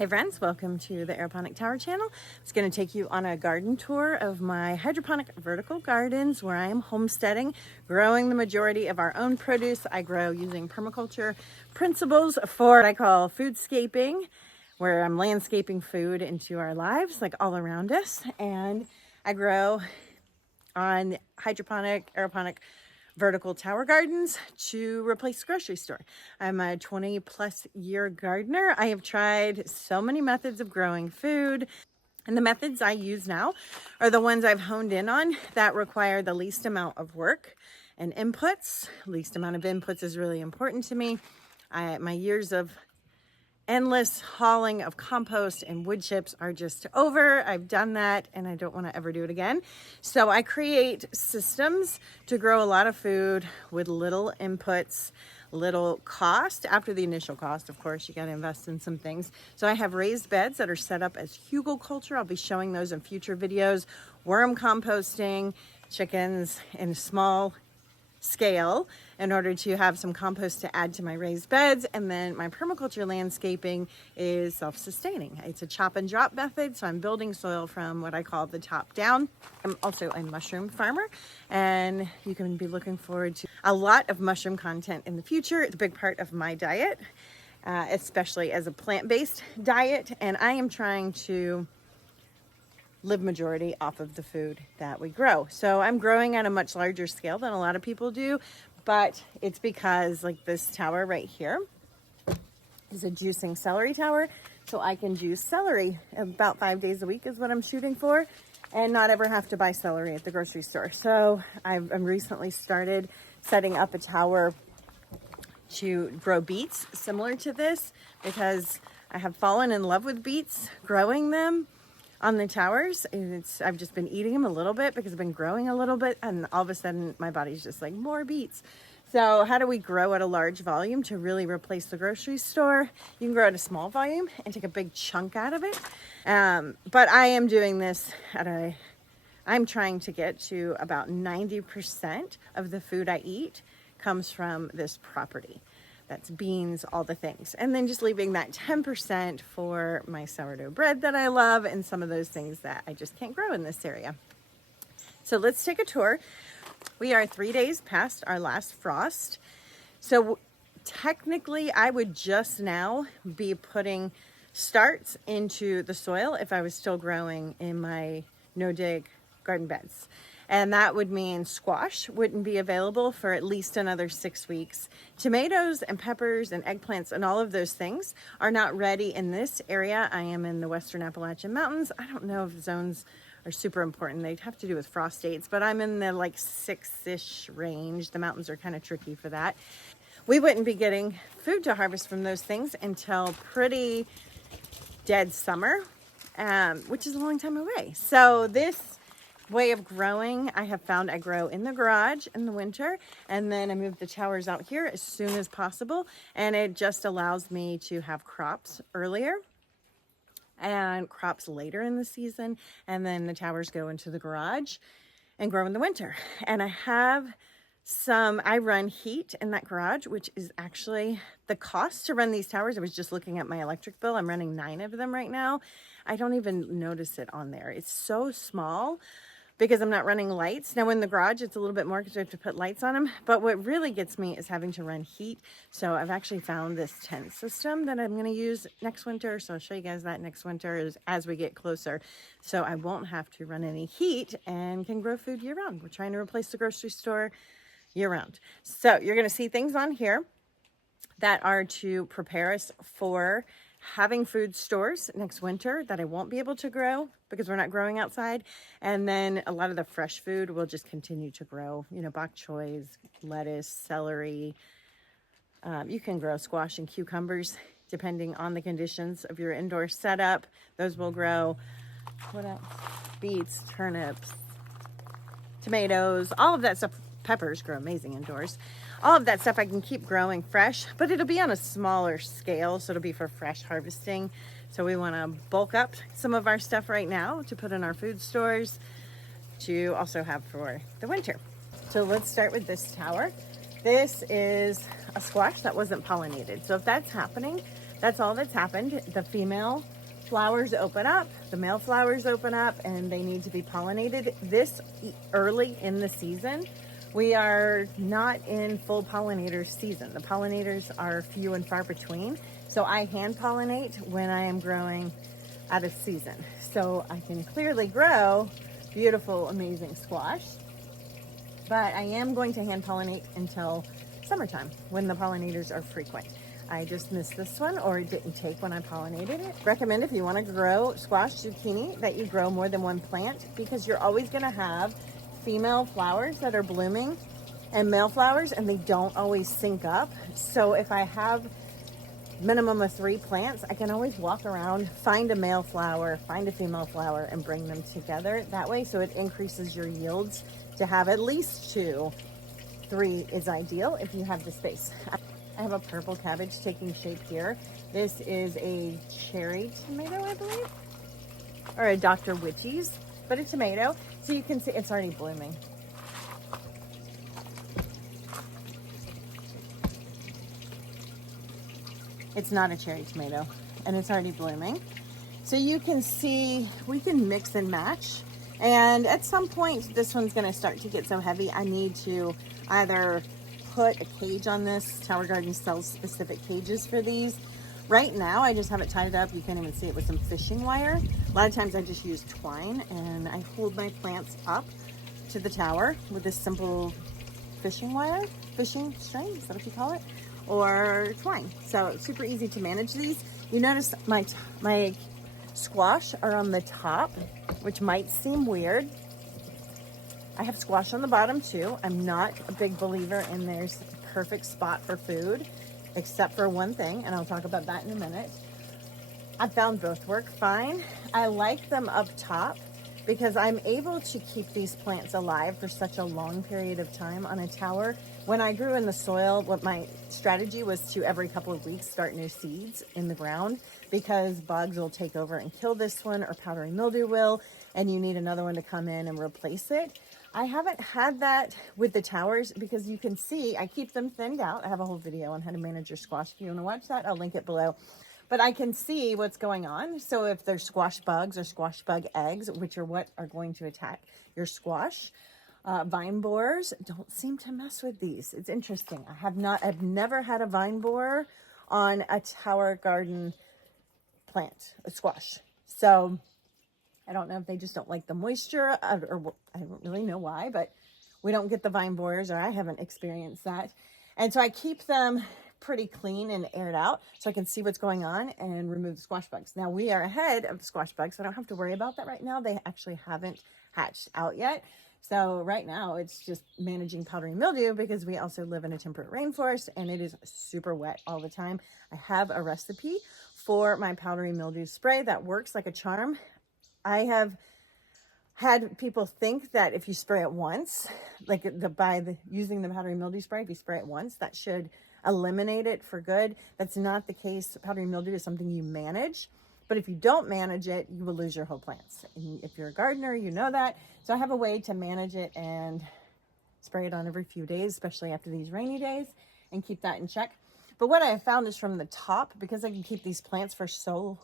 Hey friends, welcome to the Aeroponic Tower channel. It's going to take you on a garden tour of my hydroponic vertical gardens where I am homesteading, growing the majority of our own produce. I grow using permaculture principles for what I call foodscaping, where I'm landscaping food into our lives, like all around us. And I grow on hydroponic, aeroponic, vertical tower gardens to replace the grocery store. I'm a 20+ year gardener. I have tried so many methods of growing food, and the methods I use now are the ones I've honed in on that require the least amount of work and inputs. Least amount of inputs is really important to me. My years of endless hauling of compost and wood chips are just over. I've done that and I don't want to ever do it again. So I create systems to grow a lot of food with little inputs, little cost. After the initial cost, of course, you got to invest in some things. So I have raised beds that are set up as hugelkultur. I'll be showing those in future videos. Worm composting, chickens in small scale in order to have some compost to add to my raised beds. And then my permaculture landscaping is self-sustaining. It's a chop and drop method, so I'm building soil from what I call the top down. I'm also a mushroom farmer, and you can be looking forward to a lot of mushroom content in the future. It's a big part of my diet, especially as a plant-based diet, and I am trying to live majority off of the food that we grow. So I'm growing at a much larger scale than a lot of people do, but it's because like this tower right here is a juicing celery tower. So I can juice celery about 5 days a week is what I'm shooting for, and not ever have to buy celery at the grocery store. So I've recently started setting up a tower to grow beets similar to this because I have fallen in love with beets, growing them on the towers. I've just been eating them a little bit because I've been growing a little bit, and all of a sudden my body's just like, more beets. So how do we grow at a large volume to really replace the grocery store? You can grow at a small volume and take a big chunk out of it. But I am doing this I'm trying to get to about 90% of the food I eat comes from this property. That's beans, all the things. And then just leaving that 10% for my sourdough bread that I love and some of those things that I just can't grow in this area. So let's take a tour. We are 3 days past our last frost. So technically I would just now be putting starts into the soil if I was still growing in my no-dig garden beds. And that would mean squash wouldn't be available for at least another 6 weeks. Tomatoes and peppers and eggplants and all of those things are not ready in this area. I am in the Western Appalachian Mountains. I don't know if zones are super important. They'd have to do with frost dates, but I'm in the like 6-ish range. The mountains are kind of tricky for that. We wouldn't be getting food to harvest from those things until pretty dead summer, which is a long time away. So this way of growing, I have found I grow in the garage in the winter, and then I move the towers out here as soon as possible, and it just allows me to have crops earlier and crops later in the season, and then the towers go into the garage and grow in the winter. And I run heat in that garage, which is actually the cost to run these towers. I was just looking at my electric bill. I'm running 9 of them right now. I don't even notice it on there. It's so small because I'm not running lights. Now in the garage, it's a little bit more because I have to put lights on them. But what really gets me is having to run heat. So I've actually found this tent system that I'm gonna use next winter. So I'll show you guys that next winter as we get closer. So I won't have to run any heat and can grow food year round. We're trying to replace the grocery store year round. So you're gonna see things on here that are to prepare us for having food stores next winter that I won't be able to grow because we're not growing outside. And then a lot of the fresh food will just continue to grow, bok choys, lettuce, celery. You can grow squash and cucumbers depending on the conditions of your indoor setup. Those will grow. What else? Beets, turnips, tomatoes, all of that stuff. Peppers grow amazing indoors. All of that stuff I can keep growing fresh, but it'll be on a smaller scale, so it'll be for fresh harvesting. So we want to bulk up some of our stuff right now to put in our food stores to also have for the winter. So let's start with this tower. This is a squash that wasn't pollinated. So if that's happening, That's all that's happened. The female flowers open up, the male flowers open up, and they need to be pollinated this early in the season. We are not in full pollinator season. The pollinators are few and far between. So I hand pollinate when I am growing out of season. So I can clearly grow beautiful, amazing squash, but I am going to hand pollinate until summertime when the pollinators are frequent. I just missed this one, or it didn't take when I pollinated it. Recommend if you want to grow squash, zucchini, that you grow more than one plant, because you're always going to have female flowers that are blooming and male flowers, and they don't always sync up. So if I have minimum of 3 plants, I can always walk around, find a male flower, find a female flower, and bring them together that way. So it increases your yields. To have at least 2, 3 is ideal if you have the space. I have a purple cabbage taking shape here. This is a cherry tomato, I believe, or a Dr. Witchy's, but a tomato. So you can see it's already blooming. It's not a cherry tomato, and it's already blooming. So you can see we can mix and match. And at some point, this one's going to start to get so heavy, I need to either put a cage on this. Tower Garden sells specific cages for these. Right now, I just have it tied up. You can't even see it with some fishing wire. A lot of times I just use twine, and I hold my plants up to the tower with this simple fishing wire, fishing string, is that what you call it? Or twine. So it's super easy to manage these. You notice my squash are on the top, which might seem weird. I have squash on the bottom too. I'm not a big believer in there's a perfect spot for food, except for one thing, and I'll talk about that in a minute. I found both work fine. I like them up top because I'm able to keep these plants alive for such a long period of time on a tower. When I grew in the soil, what my strategy was to every couple of weeks start new seeds in the ground, because bugs will take over and kill this one, or powdery mildew will, and you need another one to come in and replace it. I haven't had that with the towers because you can see I keep them thinned out. I have a whole video on how to manage your squash. If you want to watch that, I'll link it below. But I can see what's going on. So if there's squash bugs or squash bug eggs, which are what are going to attack your squash, vine borers don't seem to mess with these. It's interesting. I've never had a vine borer on a tower garden plant, a squash. So I don't know if they just don't like the moisture, or I don't really know why, but we don't get the vine borers, or I haven't experienced that. And so I keep them pretty clean and aired out so I can see what's going on and remove the squash bugs. Now we are ahead of the squash bugs, so I don't have to worry about that right now. They actually haven't hatched out yet. So right now it's just managing powdery mildew, because we also live in a temperate rainforest and it is super wet all the time. I have a recipe for my powdery mildew spray that works like a charm. I have had people think that if you spray it once, like using the powdery mildew spray, if you spray it once, that should eliminate it for good. That's not the case. Powdery mildew is something you manage, but if you don't manage it, you will lose your whole plants. And if you're a gardener, you know that. So I have a way to manage it and spray it on every few days, especially after these rainy days, and keep that in check. But what I have found is from the top, because I can keep these plants for so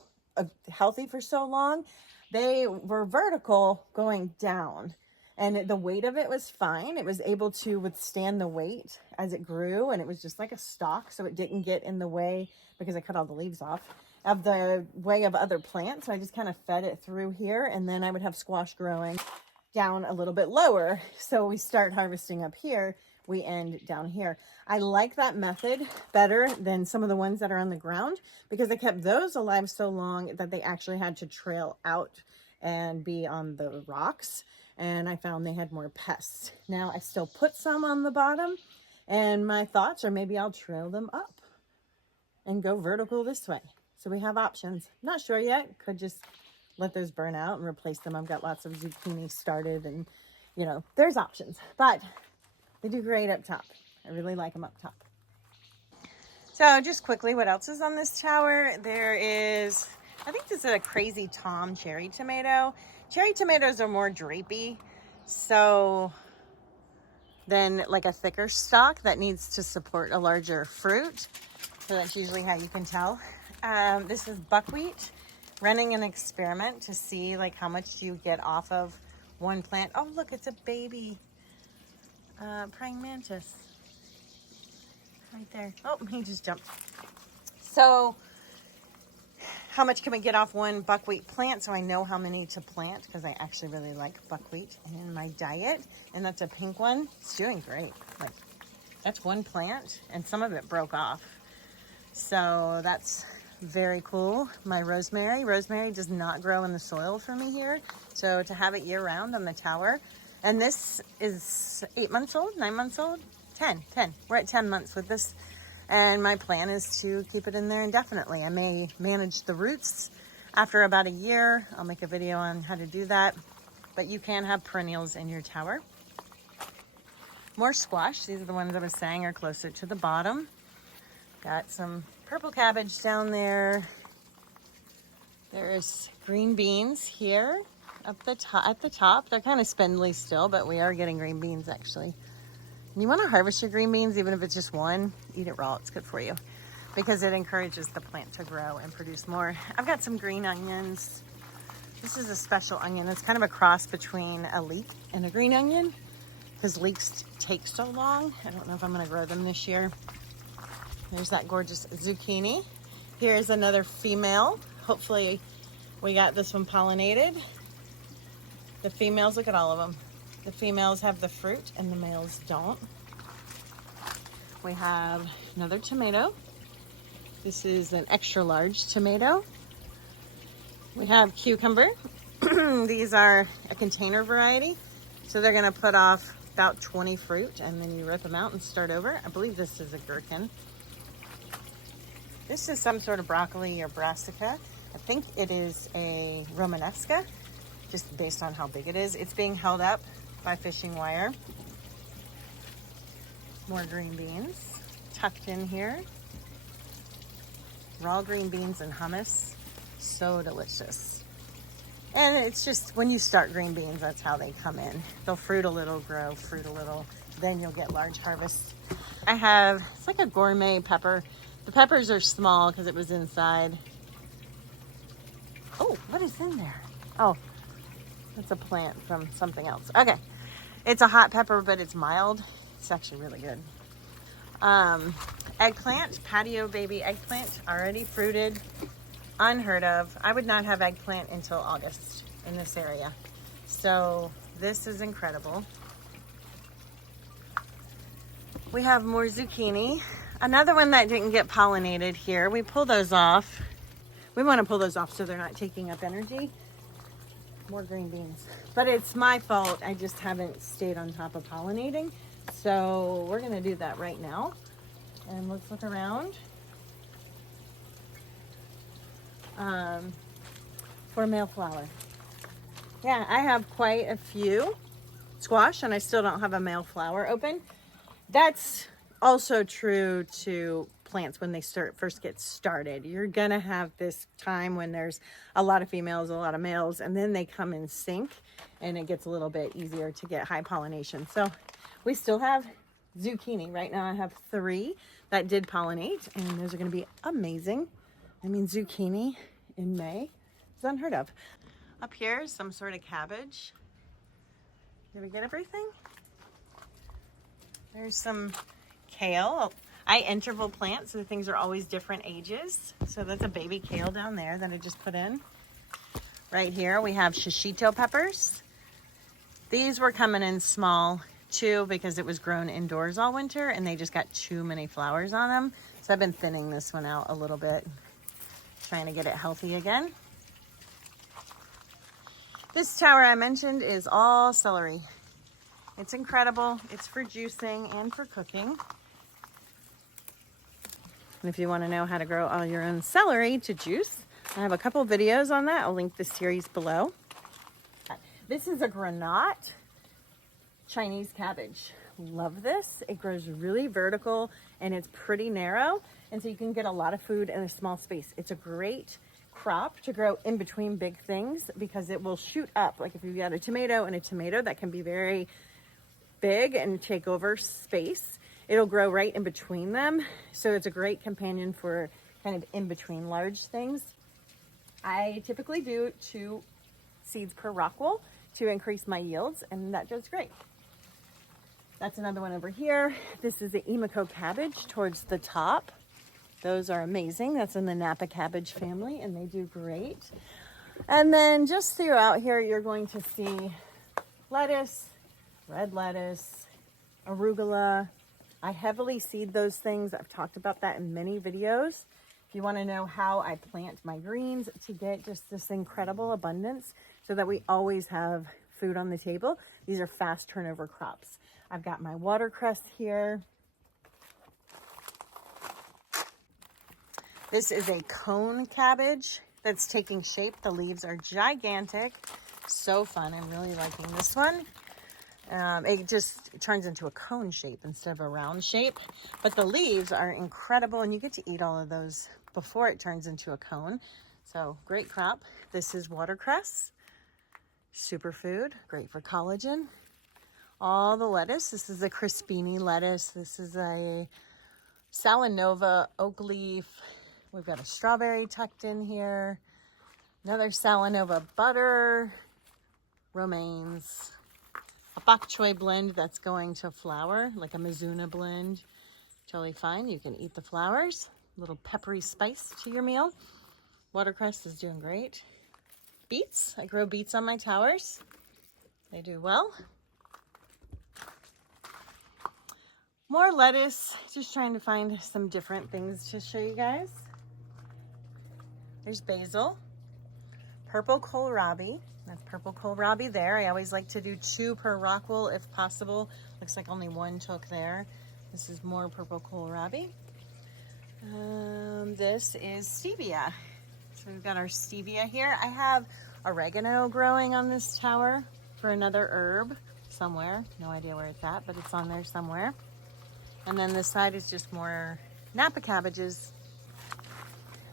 healthy for so long, they were vertical going down, and the weight of it was fine. It was able to withstand the weight as it grew, and it was just like a stalk, so it didn't get in the way, because I cut all the leaves off, of the way of other plants. So I just kind of fed it through here, and then I would have squash growing down a little bit lower. So we start harvesting up here, we end down here. I like that method better than some of the ones that are on the ground, because I kept those alive so long that they actually had to trail out and be on the rocks, and I found they had more pests. Now I still put some on the bottom, and my thoughts are maybe I'll trail them up and go vertical this way. So we have options. Not sure yet. Could just let those burn out and replace them. I've got lots of zucchini started, and there's options, but they do great up top. I really like them up top. So just quickly, what else is on this tower? There is, I think this is a Crazy Tom cherry tomato. Cherry tomatoes are more drapey, so then like a thicker stalk that needs to support a larger fruit. So that's usually how you can tell. This is buckwheat, running an experiment to see like how much do you get off of one plant. Oh, look, it's a baby praying mantis right there. Oh, he just jumped. So how much can we get off one buckwheat plant? So I know how many to plant because I actually really like buckwheat in my diet. And that's a pink one. It's doing great. Like, that's one plant and some of it broke off. So that's very cool. My rosemary. Rosemary does not grow in the soil for me here. So to have it year round on the tower. And this is 8 months old, 9 months old, 10. We're at 10 months with this. And my plan is to keep it in there indefinitely. I may manage the roots after about a year. I'll make a video on how to do that. But you can have perennials in your tower. More squash. These are the ones I was saying are closer to the bottom. Got some purple cabbage down there. There's green beans here up the top, at the top. They're kind of spindly still, but we are getting green beans actually. You want to harvest your green beans, even if it's just one, eat it raw. It's good for you because it encourages the plant to grow and produce more. I've got some green onions. This is a special onion. It's kind of a cross between a leek and a green onion because leeks take so long. I don't know if I'm going to grow them this year. There's that gorgeous zucchini. Here's another female. Hopefully we got this one pollinated. The females, look at all of them. The females have the fruit and the males don't. We have another tomato. This is an extra large tomato. We have cucumber. These are a container variety. So they're gonna put off about 20 fruit and then you rip them out and start over. I believe this is a gherkin. This is some sort of broccoli or brassica. I think it is a Romanesca, just based on how big it is. It's being held up by fishing wire. More green beans tucked in here. Raw green beans and hummus. So delicious. And it's just, when you start green beans, that's how they come in. They'll fruit a little, grow, fruit a little, then you'll get large harvests. I have, it's like a gourmet pepper. The peppers are small because it was inside. Oh, what is in there? Oh, it's a plant from something else. Okay. It's a hot pepper, but it's mild. It's actually really good. Eggplant, patio baby eggplant, already fruited. Unheard of. I would not have eggplant until August in this area. So this is incredible. We have more zucchini. Another one that didn't get pollinated here. We pull those off. We want to pull those off so they're not taking up energy. More green beans. But it's my fault. I just haven't stayed on top of pollinating. So we're going to do that right now. And let's look around. For male flower. Yeah, I have quite a few squash and I still don't have a male flower open. That's also true to plants when they first get started. You're gonna have this time when there's a lot of females, a lot of males, and then they come in sync and it gets a little bit easier to get high pollination. So we still have zucchini. Right now I have 3 that did pollinate and those are gonna be amazing. I mean, zucchini in May is unheard of. Up here is some sort of cabbage. Did we get everything? There's some kale. I interval plant, so the things are always different ages. So that's a baby kale down there that I just put in. Right here we have shishito peppers. These were coming in small too because it was grown indoors all winter and they just got too many flowers on them. So I've been thinning this one out a little bit, trying to get it healthy again. This tower I mentioned is all celery. It's incredible. It's for juicing and for cooking. And if you want to know how to grow all your own celery to juice, I have a couple videos on that. I'll link the series below. This is a granate Chinese cabbage. Love this. It grows really vertical and it's pretty narrow. And so you can get a lot of food in a small space. It's a great crop to grow in between big things because it will shoot up. Like if you've got a tomato and a tomato that can be very big and take over space, it'll grow right in between them. So it's a great companion for kind of in between large things. I typically do 2 seeds per rock wool to increase my yields, and that does great. That's another one over here. This is the Emiko cabbage towards the top. Those are amazing. That's in the Napa cabbage family, and they do great. And then just throughout here, you're going to see lettuce, red lettuce, arugula. I heavily seed those things. I've talked about that in many videos. If you want to know how I plant my greens to get just this incredible abundance so that we always have food on the table, these are fast turnover crops. I've got my watercress here. This is a cone cabbage that's taking shape. The leaves are gigantic. So fun. I'm really liking this one. It just turns into a cone shape instead of a round shape. But the leaves are incredible, and you get to eat all of those before it turns into a cone. So great crop. This is watercress. Superfood. Great for collagen. All the lettuce. This is a crispini lettuce. This is a Salanova oak leaf. We've got a strawberry tucked in here. Another Salanova butter. Romaines. A bok choy blend that's going to flower, like a Mizuna blend. Totally fine. You can eat the flowers. A little peppery spice to your meal. Watercress is doing great. Beets. I grow beets on my towers. They do well. More lettuce. Just trying to find some different things to show you guys. There's basil. Purple kohlrabi. That's purple kohlrabi there. I always like to do 2 per rock wool if possible. Looks like only 1 took there. This is more purple kohlrabi. This is stevia. So we've got our stevia here. I have oregano growing on this tower for another herb somewhere. No idea where it's at, but it's on there somewhere. And then this side is just more Napa cabbages.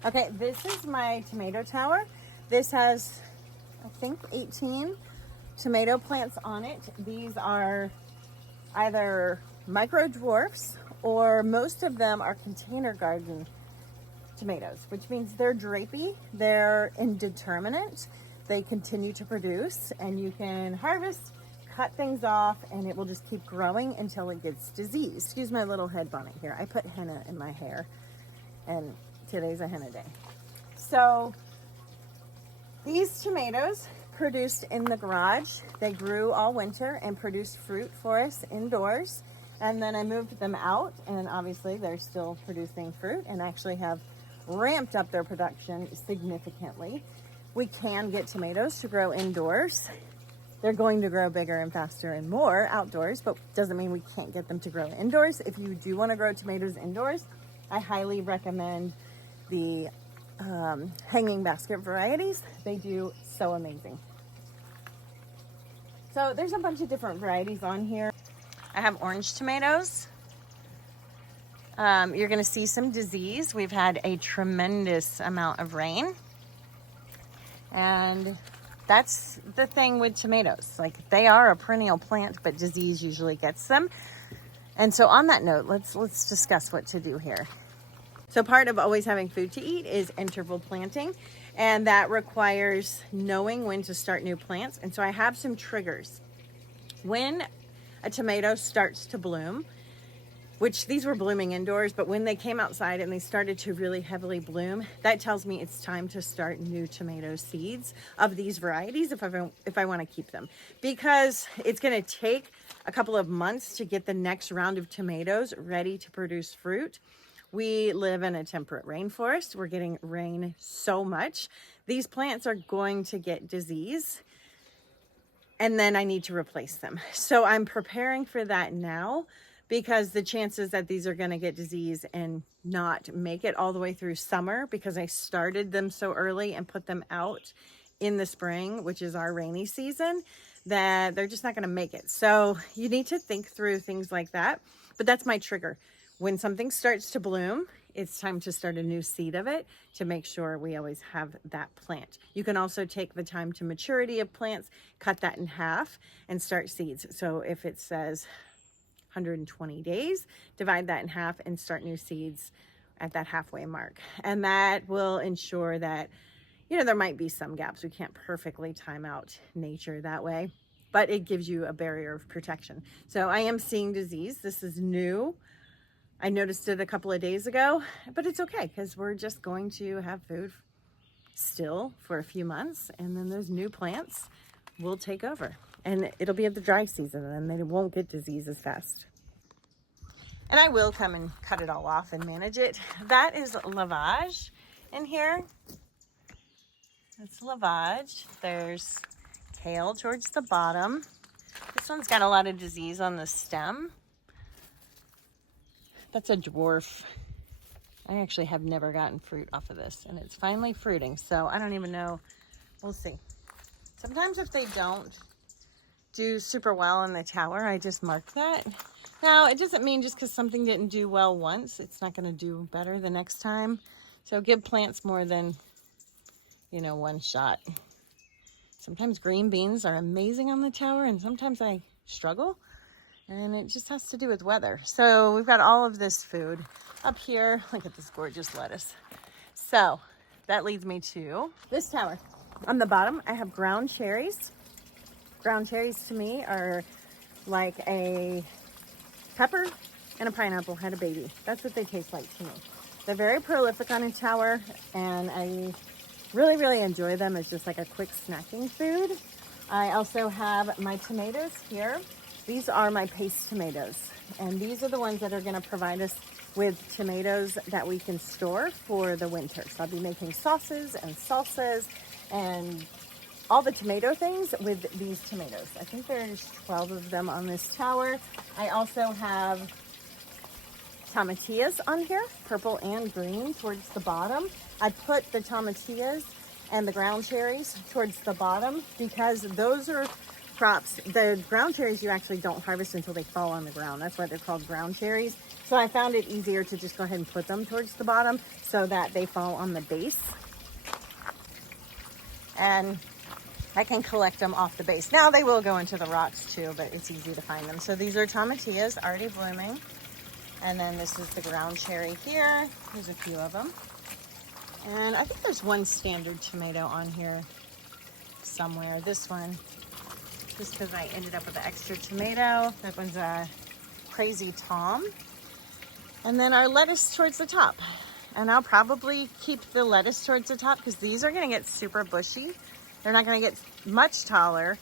Okay, this is my tomato tower. This has, I think, 18 tomato plants on it. These are either micro dwarfs or most of them are container garden tomatoes, which means they're drapey, they're indeterminate, they continue to produce, and you can harvest, cut things off, and it will just keep growing until it gets diseased. Excuse my little head bonnet here. I put henna in my hair, and today's a henna day. So these tomatoes produced in the garage. They grew all winter and produced fruit for us indoors. And then I moved them out, and obviously they're still producing fruit and actually have ramped up their production significantly. We can get tomatoes to grow indoors. They're going to grow bigger and faster and more outdoors, but doesn't mean we can't get them to grow indoors. If you do want to grow tomatoes indoors, I highly recommend the hanging basket varieties. They do so amazing. So there's a bunch of different varieties on here. I have orange tomatoes. You're going to see some disease. We've had a tremendous amount of rain. And that's the thing with tomatoes. Like, they are a perennial plant, but disease usually gets them. And so on that note, let's discuss what to do here. So part of always having food to eat is interval planting, and that requires knowing when to start new plants. And so I have some triggers. When a tomato starts to bloom, which these were blooming indoors, but when they came outside and they started to really heavily bloom, that tells me it's time to start new tomato seeds of these varieties if I want to keep them, because it's going to take a couple of months to get the next round of tomatoes ready to produce fruit. We live in a temperate rainforest. We're getting rain so much. These plants are going to get disease, and then I need to replace them. So I'm preparing for that now, because the chances that these are going to get disease and not make it all the way through summer, because I started them so early and put them out in the spring, which is our rainy season, that they're just not going to make it. So you need to think through things like that. But that's my trigger. When something starts to bloom, it's time to start a new seed of it to make sure we always have that plant. You can also take the time to maturity of plants, cut that in half, and start seeds. So if it says 120 days, divide that in half and start new seeds at that halfway mark. And that will ensure that, you know, there might be some gaps. We can't perfectly time out nature that way, but it gives you a barrier of protection. So I am seeing disease. This is new. I noticed it a couple of days ago, but it's okay because we're just going to have food still for a few months, and then those new plants will take over, and it'll be at the dry season and they won't get disease as fast. And I will come and cut it all off and manage it. That is lavage in here. It's lavage. There's kale towards the bottom. This one's got a lot of disease on the stem. That's a dwarf. I actually have never gotten fruit off of this, and it's finally fruiting, so I don't even know. We'll see. Sometimes if they don't do super well in the tower, I just mark that. Now, it doesn't mean just because something didn't do well once, it's not going to do better the next time. So give plants more than, you know, one shot. Sometimes green beans are amazing on the tower, and sometimes I struggle, and it just has to do with weather. So we've got all of this food up here. Look at this gorgeous lettuce. So that leads me to this tower. On the bottom, I have ground cherries. Ground cherries to me are like a pepper and a pineapple had a baby. That's what they taste like to me. They're very prolific on a tower, and I really, really enjoy them as just like a quick snacking food. I also have my tomatoes here. These are my paste tomatoes, and these are the ones that are going to provide us with tomatoes that we can store for the winter. So I'll be making sauces and salsas and all the tomato things with these tomatoes. I think there's 12 of them on this tower. I also have tomatillas on here, purple and green towards the bottom. I put the tomatillas and the ground cherries towards the bottom because those are crops. The ground cherries you actually don't harvest until they fall on the ground. That's why they're called ground cherries. So I found it easier to just go ahead and put them towards the bottom so that they fall on the base. And I can collect them off the base. Now they will go into the rocks too, but it's easy to find them. So these are tomatillas already blooming. And then this is the ground cherry here. There's a few of them. And I think there's one standard tomato on here somewhere. This one, just because I ended up with an extra tomato. That one's a Crazy Tom. And then our lettuce towards the top. And I'll probably keep the lettuce towards the top because these are going to get super bushy. They're not going to get much taller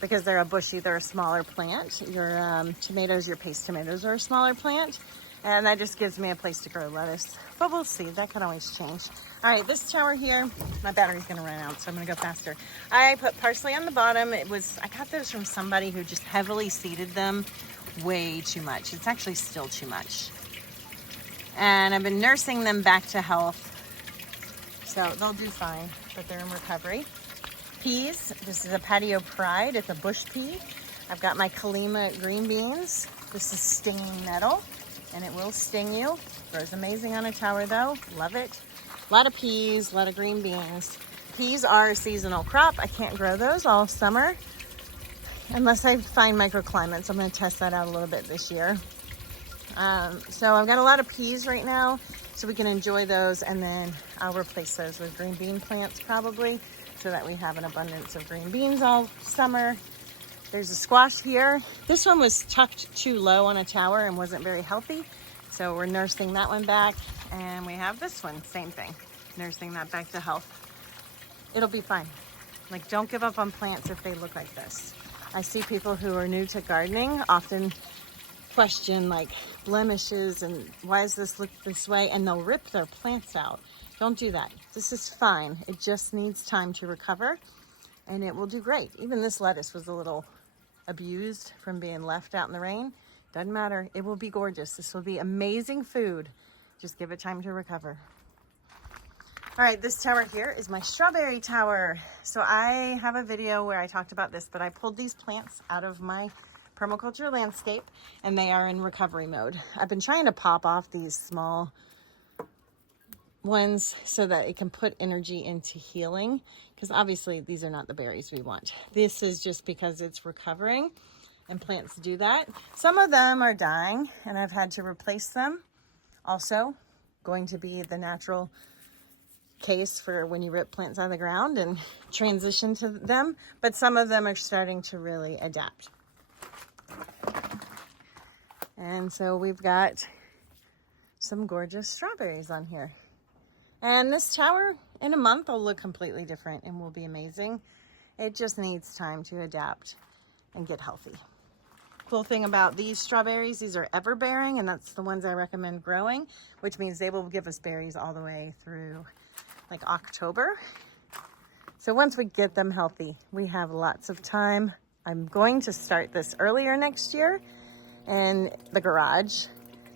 because they're a smaller plant. Your tomatoes, your paste tomatoes are a smaller plant. And that just gives me a place to grow lettuce. But we'll see, that can always change. All right, this tower here, my battery's gonna run out, so I'm gonna go faster. I put parsley on the bottom. I got those from somebody who just heavily seeded them way too much. It's actually still too much. And I've been nursing them back to health. So they'll do fine, but they're in recovery. Peas, this is a Patio Pride. It's a bush pea. I've got my Kalima green beans. This is stinging nettle, and it will sting you. Grows amazing on a tower though, love it. A lot of peas, a lot of green beans. Peas are a seasonal crop. I can't grow those all summer unless I find microclimates. I'm gonna test that out a little bit this year. So I've got a lot of peas right now, so we can enjoy those, and then I'll replace those with green bean plants probably, so that we have an abundance of green beans all summer. There's a squash here. This one was tucked too low on a tower and wasn't very healthy, so we're nursing that one back. And we have this one, same thing, nursing that back to health. It'll be fine. Like, don't give up on plants if they look like this. I see people who are new to gardening often question like blemishes and why does this look this way, and they'll rip their plants out. Don't do that. This is fine. It just needs time to recover, and it will do great. Even this lettuce was a little abused from being left out in the rain. Doesn't matter. It will be gorgeous. This will be amazing food. Just give it time to recover. All right, this tower here is my strawberry tower. So I have a video where I talked about this, but I pulled these plants out of my permaculture landscape, and they are in recovery mode. I've been trying to pop off these small ones so that it can put energy into healing, because obviously these are not the berries we want. This is just because it's recovering, and plants do that. Some of them are dying, and I've had to replace them also going to be the natural case for when you rip plants out of the ground and transition to them, but some of them are starting to really adapt. And so we've got some gorgeous strawberries on here. And this tower in a month will look completely different and will be amazing. It just needs time to adapt and get healthy. Cool thing about these strawberries, these are ever bearing, and that's the ones I recommend growing, which means they will give us berries all the way through like October. So once we get them healthy, we have lots of time. I'm going to start this earlier next year in the garage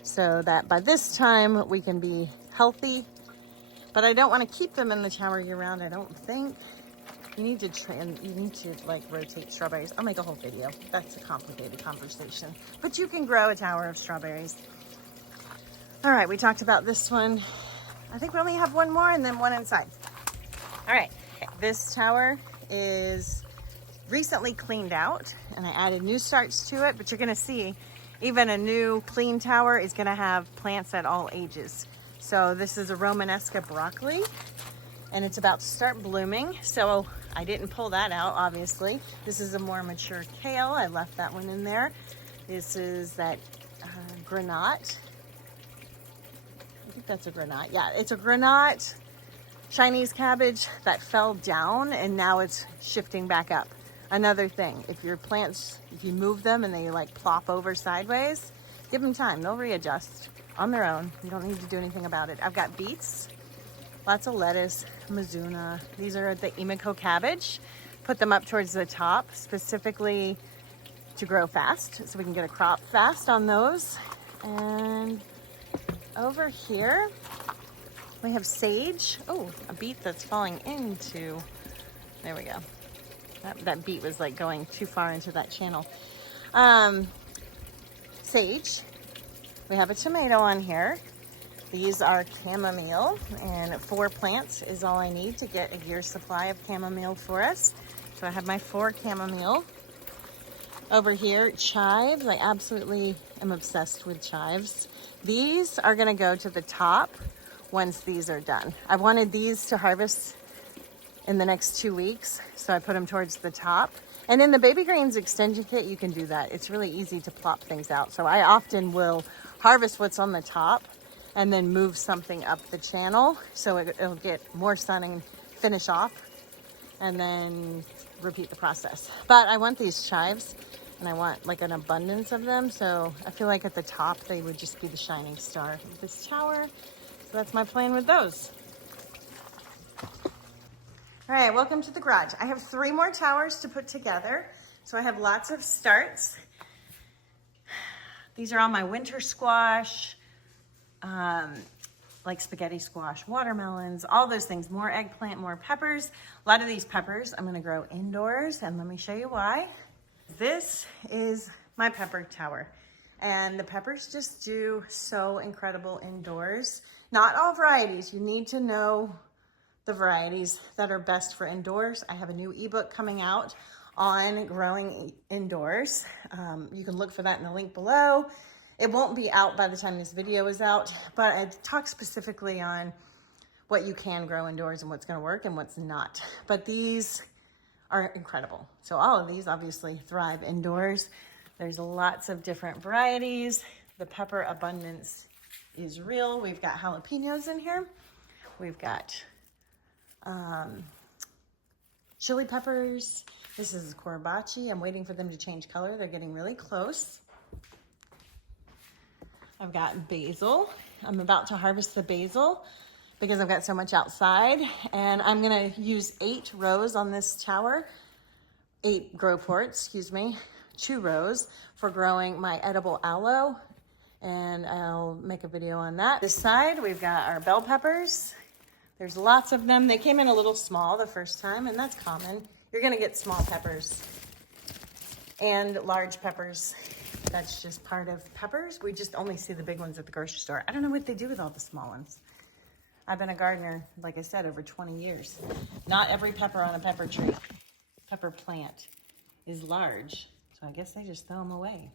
so that by this time we can be healthy. But I don't want to keep them in the tower year round, I don't think. You need to like rotate strawberries. I'll make a whole video. That's a complicated conversation. But you can grow a tower of strawberries. All right, we talked about this one. I think we only have one more and then one inside. All right, this tower is recently cleaned out and I added new starts to it, but you're gonna see even a new clean tower is gonna have plants at all ages. So this is a Romanesca broccoli and it's about to start blooming. So I didn't pull that out, obviously. This is a more mature kale. I left that one in there. This is that granate. I think that's a granate. Yeah, it's a granate Chinese cabbage that fell down and now it's shifting back up. Another thing, if your plants, if you move them and they like plop over sideways, give them time. They'll readjust on their own. You don't need to do anything about it. I've got beets, lots of lettuce, mizuna. These are the Emiko cabbage. Put them up towards the top specifically to grow fast so we can get a crop fast on those. And over here we have sage. Oh, a beet that's falling into, there we go. That beet was like going too far into that channel. Sage. We have a tomato on here. These are chamomile, and 4 plants is all I need to get a year's supply of chamomile for us. So I have my 4 chamomile. Over here, chives. I absolutely am obsessed with chives. These are gonna go to the top once these are done. I wanted these to harvest in the next 2 weeks, so I put them towards the top. And in the baby greens extension kit, you can do that. It's really easy to plop things out. So I often will harvest what's on the top and then move something up the channel so it'll get more sun and finish off, and then repeat the process. But I want these chives and I want like an abundance of them, so I feel like at the top they would just be the shining star of this tower. So that's my plan with those. All right, welcome to the garage. I have 3 more towers to put together, so I have lots of starts. These are all my winter squash, like spaghetti squash, watermelons, all those things, more eggplant, more peppers. A lot of these peppers I'm gonna grow indoors, and let me show you why. This is my pepper tower, and the peppers just do so incredible indoors. Not all varieties, you need to know the varieties that are best for indoors. I have a new ebook coming out on growing indoors. You can look for that in the link below. It won't be out by the time this video is out, but I talk specifically on what you can grow indoors and what's gonna work and what's not. But these are incredible. So all of these obviously thrive indoors. There's lots of different varieties. The pepper abundance is real. We've got jalapenos in here. We've got chili peppers. This is corabachi. I'm waiting for them to change color. They're getting really close. I've got basil. I'm about to harvest the basil because I've got so much outside, and I'm gonna use 8 rows on this tower, 8 grow ports, excuse me, 2 rows for growing my edible aloe, and I'll make a video on that. This side, we've got our bell peppers. There's lots of them. They came in a little small the first time, and that's common. You're gonna get small peppers and large peppers. That's just part of peppers. We just only see the big ones at the grocery store. I don't know what they do with all the small ones. I've been a gardener, like I said, over 20 years. Not every pepper on a pepper tree, pepper plant is large. So I guess they just throw them away.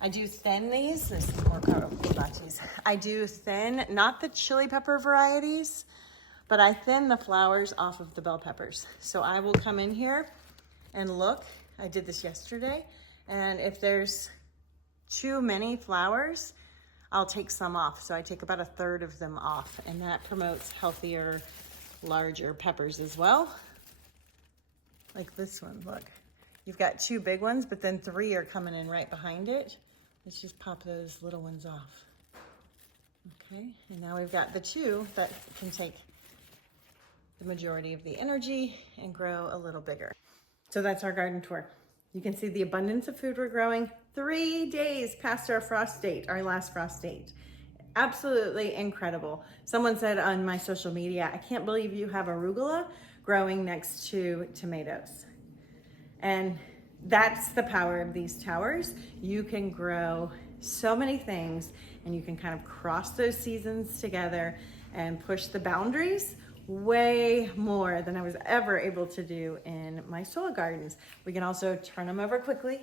I do thin these. There's some more kolaches. I do thin, not the chili pepper varieties, but I thin the flowers off of the bell peppers. So I will come in here and look. I did this yesterday. And if there's too many flowers, I'll take some off. So I take about 1/3 of them off, and that promotes healthier, larger peppers as well. Like this one, look. You've got 2 big ones, but then 3 are coming in right behind it. Let's just pop those little ones off. Okay, and now we've got the 2 that can take the majority of the energy and grow a little bigger. So that's our garden tour. You can see the abundance of food we're growing 3 days past our frost date, our last frost date. Absolutely incredible. Someone said on my social media, I can't believe you have arugula growing next to tomatoes. And that's the power of these towers. You can grow so many things, and you can kind of cross those seasons together and push the boundaries way more than I was ever able to do in my soil gardens. We can also turn them over quickly,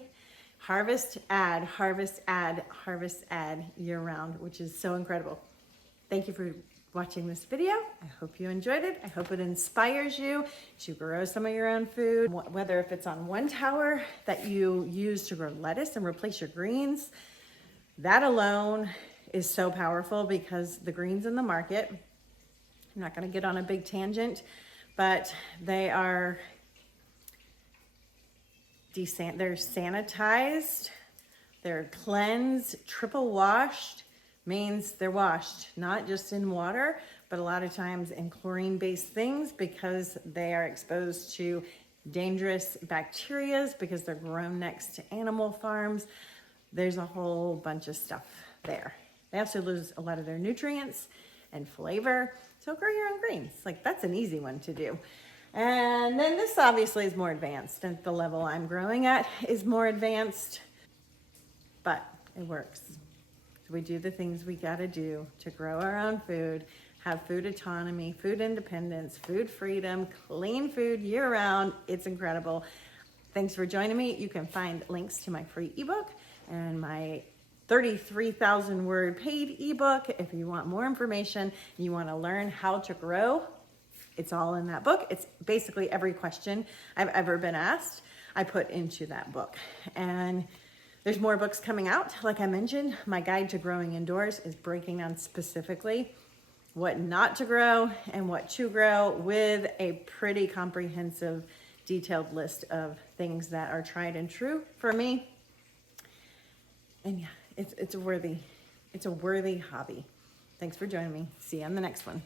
harvest, add, harvest, add, harvest, add year round, which is so incredible. Thank you for watching this video. I hope you enjoyed it. I hope it inspires you to grow some of your own food, whether if it's on one tower that you use to grow lettuce and replace your greens. That alone is so powerful because the greens in the market, I'm not going to get on a big tangent, but they're sanitized, they're cleansed, triple washed. Means they're washed, not just in water, but a lot of times in chlorine-based things because they are exposed to dangerous bacteria because they're grown next to animal farms. There's a whole bunch of stuff there. They also lose a lot of their nutrients and flavor. So grow your own greens. Like, that's an easy one to do. And then this obviously is more advanced, and the level I'm growing at is more advanced, but it works. We do the things we gotta do to grow our own food, have food autonomy, food independence, food freedom, clean food year round. It's incredible. Thanks for joining me. You can find links to my free ebook and my 33,000 word paid ebook. If you want more information, you wanna learn how to grow, it's all in that book. It's basically every question I've ever been asked, I put into that book. And there's more books coming out. Like I mentioned, my guide to growing indoors is breaking down specifically what not to grow and what to grow with a pretty comprehensive, detailed list of things that are tried and true for me. And yeah, it's a worthy hobby. Thanks for joining me. See you on the next one.